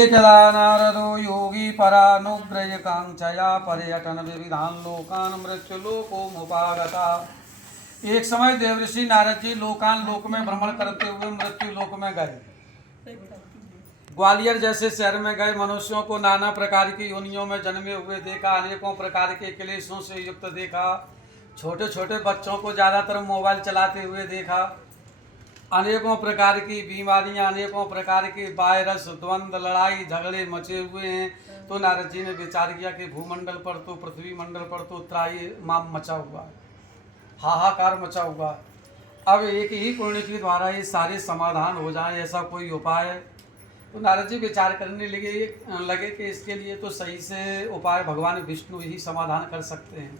एकदा नारदो योगी परानुग्रह कांक्षया पर्यटन विविधान लोकान मृत्युलोको मुपागता। एक समय देवऋषि नारद जी लोकान लोक में भ्रमण करते हुए मृत्यु लोक में गए। ग्वालियर जैसे शहर में गए, मनुष्यों को नाना प्रकार की योनियों में जन्मे हुए देखा, अनेकों प्रकार के क्लेशों से युक्त देखा, छोटे छोटे बच्चों को ज़्यादातर मोबाइल चलाते हुए देखा, अनेकों प्रकार की बीमारियां, अनेकों प्रकार के वायरस, द्वंद्व, लड़ाई झगड़े मचे हुए हैं। तो नारद जी ने विचार किया कि भूमंडल पर तो, पृथ्वी मंडल पर तो त्राही माम मचा हुआ है, हाहाकार मचा हुआ। अब एक ही पुण्य के द्वारा ये सारे समाधान हो जाए, ऐसा कोई उपाय है? तो नारद जी विचार करने लगे कि इसके लिए तो सही से उपाय भगवान विष्णु ही समाधान कर सकते हैं।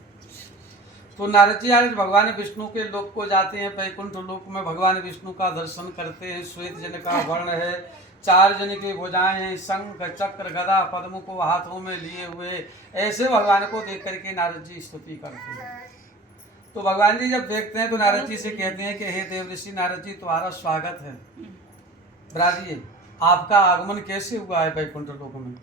तो नारद जी आज भगवान विष्णु के लोक को जाते हैं। वैकुंठ लोक में भगवान विष्णु का दर्शन करते हैं। श्वेत जन का वर्ण है, 4 जन की भुजाएं हैं, शंख चक्र गदा पद्म को हाथों में लिए हुए, ऐसे भगवान को देख करके नारद जी स्तुति करते हैं। तो भगवान जी जब देखते हैं तो नारद जी से कहते हैं कि हे देवऋषि नारद जी, तुम्हारा स्वागत है, ब्राजिए आपका आगमन कैसे हुआ है वैकुंठ लोक में?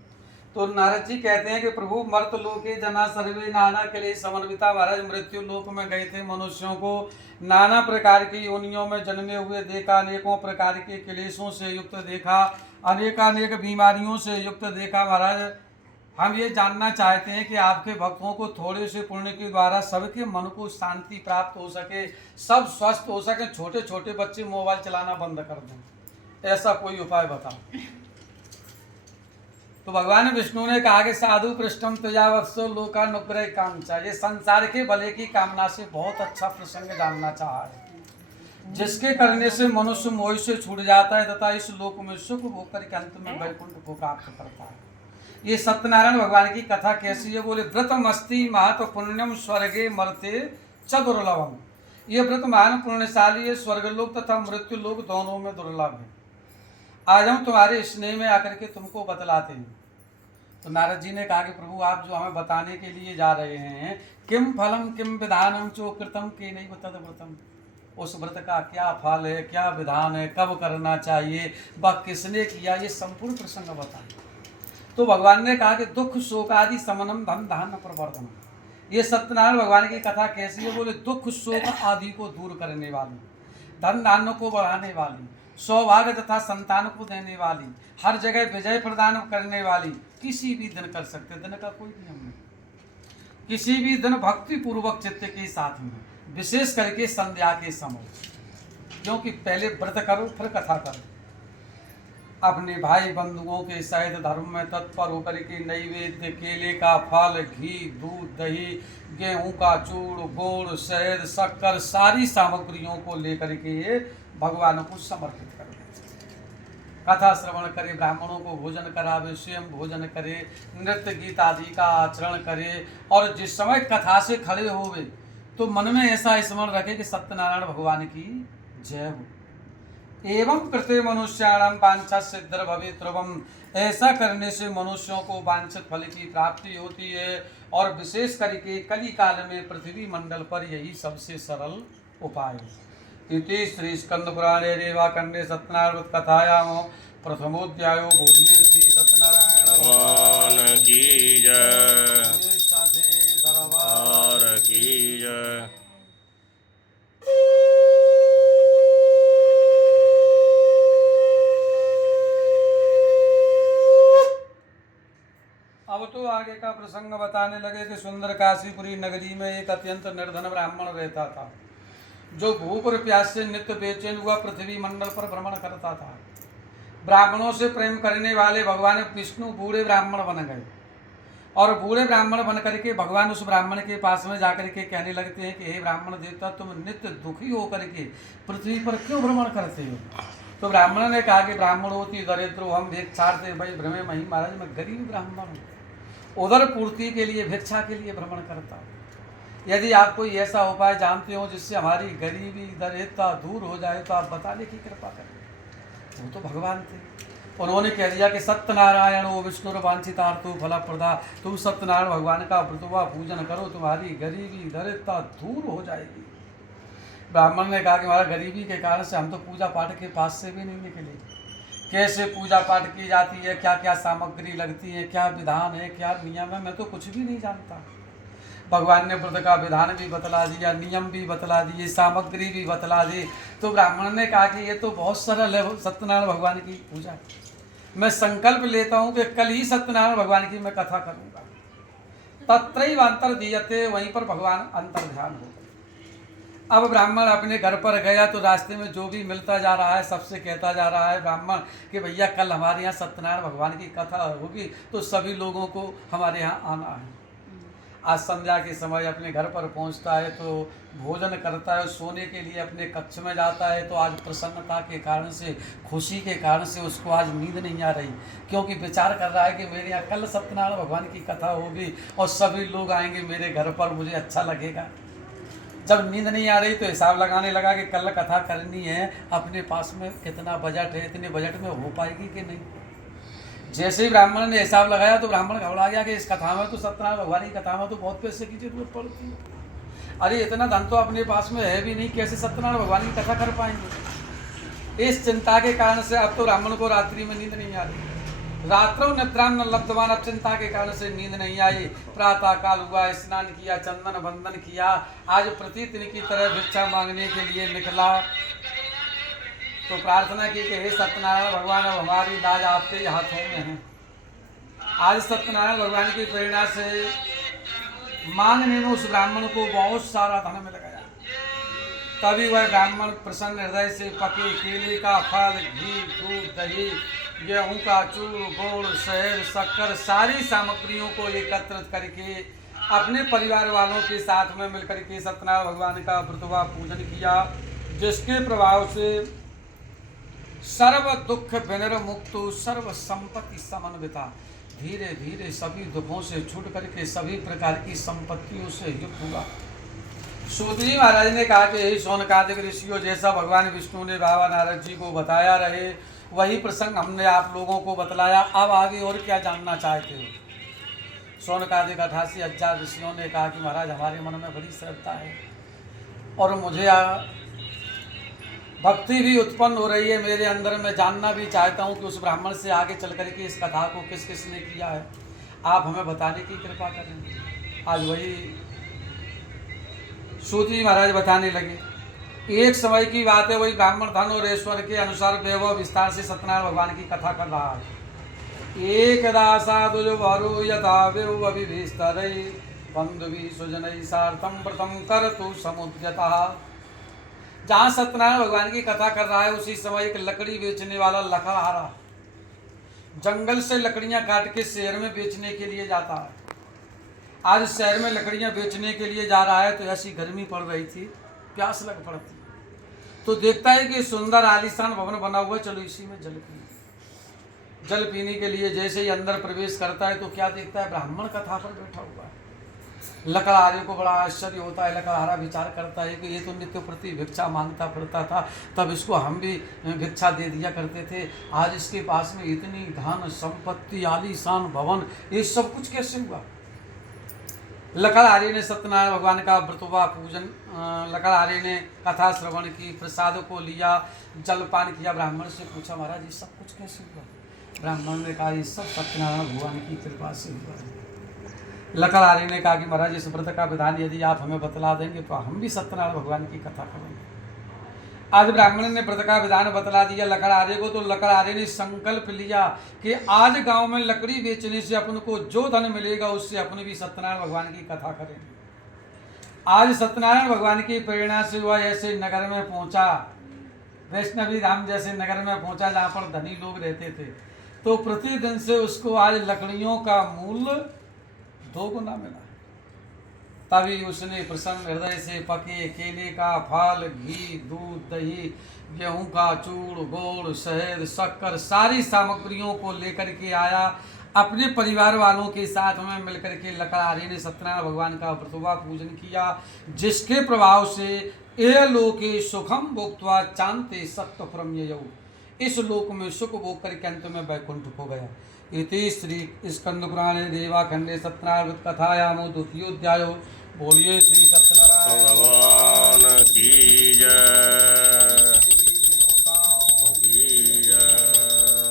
तो नारद जी कहते हैं कि प्रभु मर्त लोके जना सर्वे नाना क्लेश समन्विता। महाराज मृत्यु लोक में गए थे, मनुष्यों को नाना प्रकार की योनियों में जन्मे हुए देखा, अनेकों प्रकार के क्लेशों से युक्त देखा, अनेकानेक बीमारियों से युक्त देखा। महाराज हम ये जानना चाहते हैं कि आपके भक्तों को थोड़े से पुण्य के द्वारा सबके मन को शांति प्राप्त हो सके, सब स्वस्थ हो सके, छोटे छोटे बच्चे मोबाइल चलाना बंद कर दें, ऐसा कोई उपाय बताओ। तो भगवान विष्णु ने कहा कि साधु पृष्ठम तजावत्सो लोकानुग्रह कांक्षा, ये संसार के भले की कामना से बहुत अच्छा प्रसंग जानना चाहा है, जिसके करने से मनुष्य मोह से छूट जाता है तथा इस लोक में सुख होकर के अंत में वैकुंठ को प्राप्त करता है। ये सत्यनारायण भगवान की कथा कैसी है? बोले व्रतमस्ति महत पुण्यम स्वर्गे मरते च दुर्लभम। ये व्रत महान पुण्यशाली है, स्वर्गलोक तथा मृत्यु लोक दोनों में दुर्लभ है। आज हम तुम्हारे स्नेह में आकर के तुमको बतलाते हैं। तो नारद जी ने कहा कि प्रभु आप जो हमें बताने के लिए जा रहे हैं, किम फलम किम विधानम चो कृतम के नहीं तद व्रतम, उस व्रत का क्या फल है, क्या विधान है, कब करना चाहिए, वह किसने किया, ये संपूर्ण प्रसंग बताएं। तो भगवान ने कहा कि दुख शोक आदि समनम धन धान्य प्रवर्धन। ये सत्यनारायण भगवान की कथा कैसी है? बोले दुख शोक आदि को दूर करने वाली, धन धान्य को बढ़ाने वाली, सौभाग्य तथा संतान को देने वाली, हर जगह विजय प्रदान करने वाली, किसी भी दिन कर सकते, दिन का कोई नियम नहीं, किसी भी दिन भक्ति पूर्वक चित्त के साथ में, विशेष करके संध्या के समय, क्योंकि पहले व्रत करो फिर कथा करो। अपने भाई बंधुओं के सहित धर्म में तत्पर होकर के नैवेद्य, केले का फल, घी, दूध, दही, गेहूं का चूड़, गुड़, शहद, शक्कर, सारी सामग्रियों को लेकर के भगवान को समर्पित करें। कथा श्रवण करे, ब्राह्मणों को भोजन करावे, स्वयं भोजन करे, नृत्य गीत आदि का आचरण करे, और जिस समय कथा से खड़े होवे तो मन में ऐसा स्मरण रखे कि सत्यनारायण भगवान की जय हो। एवं कृते मनुष्याणाम वांछा सिद्धिर भवेत् ध्रुवम्। ऐसा करने से मनुष्यों को वांछित फल की प्राप्ति होती है, और विशेष करके कली काल में पृथ्वी मंडल पर यही सबसे सरल उपाय है। इति श्री स्कंद पुराणे रेवाखंडे सत्यनारायण कथायां प्रथमोध्यायो बोलिए श्री सत्यनारायण भगवान की जय, साधे दरबार की जय। अब तो आगे का प्रसंग बताने लगे कि सुंदर काशीपुरी नगरी में एक अत्यंत निर्धन ब्राह्मण रहता था, जो भूख और प्यास से नित्य बेचैन हुआ पृथ्वी मंडल पर भ्रमण करता था। ब्राह्मणों से प्रेम करने वाले भगवान विष्णु बूढ़े ब्राह्मण बन गए, और बूढ़े ब्राह्मण बन करके भगवान उस ब्राह्मण के पास में जाकर के कहने लगते हैं कि हे ब्राह्मण देवता, तुम नित्य दुखी होकर के पृथ्वी पर क्यों भ्रमण करते हो? तो ब्राह्मण ने कहा कि ब्राह्मणोति दरिद्रो हम भिक्षार्थे भाई भ्रमे मही। महाराज मैं गरीब ब्राह्मण हूँ, उदर पूर्ति के लिए, भिक्षा के लिए भ्रमण करता हूँ। यदि आप कोई ऐसा उपाय जानते हो जिससे हमारी गरीबी दरिद्रता दूर हो जाए तो आप बताने की कृपा करें। वो तो भगवान थे, उन्होंने कह दिया कि सत्यनारायण ओ विष्णु वांछितार्थो फलप्रदा, तुम सत्यनारायण भगवान का व्रतवा पूजन करो, तुम्हारी गरीबी दरिद्रता दूर हो जाएगी। ब्राह्मण ने कहा कि हमारा गरीबी के कारण से हम तो पूजा पाठ के पास से भी नहीं निकले, कैसे पूजा पाठ की जाती है, क्या क्या सामग्री लगती है, क्या विधान है, क्या नियम है, मैं तो कुछ भी नहीं जानता। भगवान ने व्रत का विधान भी बतला दिया, नियम भी बतला दिए, सामग्री भी बतला दी। तो ब्राह्मण ने कहा कि ये तो बहुत सरल है सत्यनारायण भगवान की पूजा। मैं संकल्प लेता हूँ कि कल ही सत्यनारायण भगवान की मैं कथा करूँगा। तत्रैव अंतर दीयते, वहीं पर भगवान अंतर ध्यान हो गए। अब ब्राह्मण अपने घर पर गया तो रास्ते में जो भी मिलता जा रहा है सबसे कहता जा रहा है ब्राह्मण कि भैया कल हमारे यहाँ सत्यनारायण भगवान की कथा होगी, तो सभी लोगों को हमारे यहाँ आना है। आज संध्या के समय अपने घर पर पहुंचता है तो भोजन करता है, सोने के लिए अपने कक्ष में जाता है। तो आज प्रसन्नता के कारण से, खुशी के कारण से उसको आज नींद नहीं आ रही, क्योंकि विचार कर रहा है कि मेरे यहाँ कल सत्यनारायण भगवान की कथा होगी और सभी लोग आएंगे मेरे घर पर, मुझे अच्छा लगेगा। जब नींद नहीं आ रही तो हिसाब लगाने लगा कि कल कथा करनी है, अपने पास में कितना बजट है, इतने बजट में हो पाएगी कि नहीं। जैसे ही ब्राह्मण ने हिसाब लगाया तो ब्राह्मण घबरा गया कि इस कथा में तो सत्यनारायण भगवान की कथा में तो बहुत पैसे की जरूरत पड़ती है। अरे इतना धन तो अपने पास में है भी नहीं, कैसे सत्यनारायण भगवान की कथा कर पाएंगे। इस चिंता के कारण से अब तो ब्राह्मण को रात्रि में नींद नहीं आ रही। रात्रों निद्रा न लब्धवान, अब चिंता के कारण से नींद नहीं आई। प्रातः काल हुआ, स्नान किया, चंदन बंदन किया, आज प्रतिदिन की तरह भिक्षा मांगने के लिए निकला। तो प्रार्थना की कि हे सत्यनारायण भगवान, अब हमारी लाज आपके हाथों में है। आज सत्यनारायण भगवान की प्रेरणा से मांगने में उस ब्राह्मण को बहुत सारा धन मिल गया। तभी वह ब्राह्मण प्रसन्न हृदय से पके केले का फल, घी, दूध, दही, गेहूं का चूर, गुड़, शहद, शक्कर, सारी सामग्रियों को एकत्रित करके अपने परिवार वालों के साथ में मिलकर के सत्यनारायण भगवान का व्रतवा पूजन किया, जिसके प्रभाव से सर्व दुख विनिर्मुक्तो सर्व संपत्ति समन्विता, धीरे धीरे सभी दुखों से छूट करके सभी प्रकार की संपत्तियों से युक्त हुआ। सूत जी महाराज ने कहा कि यही शौनकादिक ऋषियों जैसा भगवान विष्णु ने बाबा नारद जी को बताया रहे, वही प्रसंग हमने आप लोगों को बतलाया। अब आगे और क्या जानना चाहते हो। शौनकादिक 88,000 ऋषियों ने कहा कि महाराज हमारे मन में बड़ी श्रद्धा है और मुझे भक्ति भी उत्पन्न हो रही है मेरे अंदर। मैं जानना भी चाहता हूँ कि उस ब्राह्मण से आगे चल करके इस कथा को किस किस ने किया है, आप हमें बताने की कृपा करें। आज वही सूत जी महाराज बताने लगे। एक समय की बात है, वही ब्राह्मण धन और ऐश्वर्य के अनुसार वैभव विस्तार से सत्यनारायण भगवान की कथा कर रहा है। एक दासा दुर्भरो यथा विभीस्तरै बंधुभि सुजनै सार्थम व्रतम करतु समुद्यतः। जहाँ सत्यनारायण भगवान की कथा कर रहा है उसी समय एक लकड़ी बेचने वाला लकड़हारा जंगल से लकड़ियां काट के शहर में बेचने के लिए जाता है। आज शहर में लकड़ियां बेचने के लिए जा रहा है तो ऐसी गर्मी पड़ रही थी, प्यास लग पड़ती, तो देखता है कि सुंदर आलीशान भवन बना हुआ, चलो इसी में जल पीने के लिए जैसे ही अंदर प्रवेश करता है तो क्या देखता है, ब्राह्मण कथा पर बैठा हुआ है। लकड़हारे को बड़ा आश्चर्य होता है। लकड़हारा विचार करता है कि ये तो नित्य प्रति भिक्षा मांगता फिरता था, तब इसको हम भी भिक्षा दे दिया करते थे, आज इसके पास में इतनी धन संपत्ति, आलीशान भवन, ये सब कुछ कैसे हुआ। लकड़हारे ने सत्यनारायण भगवान का व्रतवा पूजन, लकड़हारे ने कथा श्रवण की, प्रसाद को लिया, जलपान किया। ब्राह्मण से पूछा महाराज ये सब कुछ कैसे हुआ। ब्राह्मण ने कहा ये सब सत्यनारायण भगवान की कृपा से हुआ है। लकड़हारे ने कहा कि महाराज इस व्रत का विधान यदि आप हमें बतला देंगे तो हम भी सत्यनारायण भगवान की कथा करेंगे। आज ब्राह्मण ने व्रत का विधान बतला दिया लकड़हारे को, तो लकड़हारे ने संकल्प लिया कि आज गांव में लकड़ी बेचने से अपन को जो धन मिलेगा उससे अपन भी सत्यनारायण भगवान की कथा करेंगे। आज सत्यनारायण भगवान की प्रेरणा से वह ऐसे नगर में पहुंचा, वैष्णवी धाम जैसे नगर में पहुंचा जहाँ पर धनी लोग रहते थे। तो प्रतिदिन से उसको आज लकड़ियों का मूल्य 2 गुना मिला। तभी उसने प्रसन्न हृदय से पके केले का फल, घी, दूध, दही, गेहूं का चूड़, गुड़, शहद, शक्कर, सारी सामग्रियों को लेकर के आया। अपने परिवार वालों के साथ में मिलकर के लकड़हारे ने सत्यनारायण भगवान का व्रतवा पूजन किया, जिसके प्रभाव से ए लोके सुखम भोक्त्वा चांते सत्व प्रम्ययौ, इस लोक में सुख भोग करके अंत में वैकुंठ हो गया। इति श्री स्कंद पुराणे देवाखंडे सत्यनारायण कथायामो द्वितीयोध्यायो। बोलिए श्री सत्यनारायण भगवान की जय। देवताओं की जय।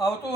अब तो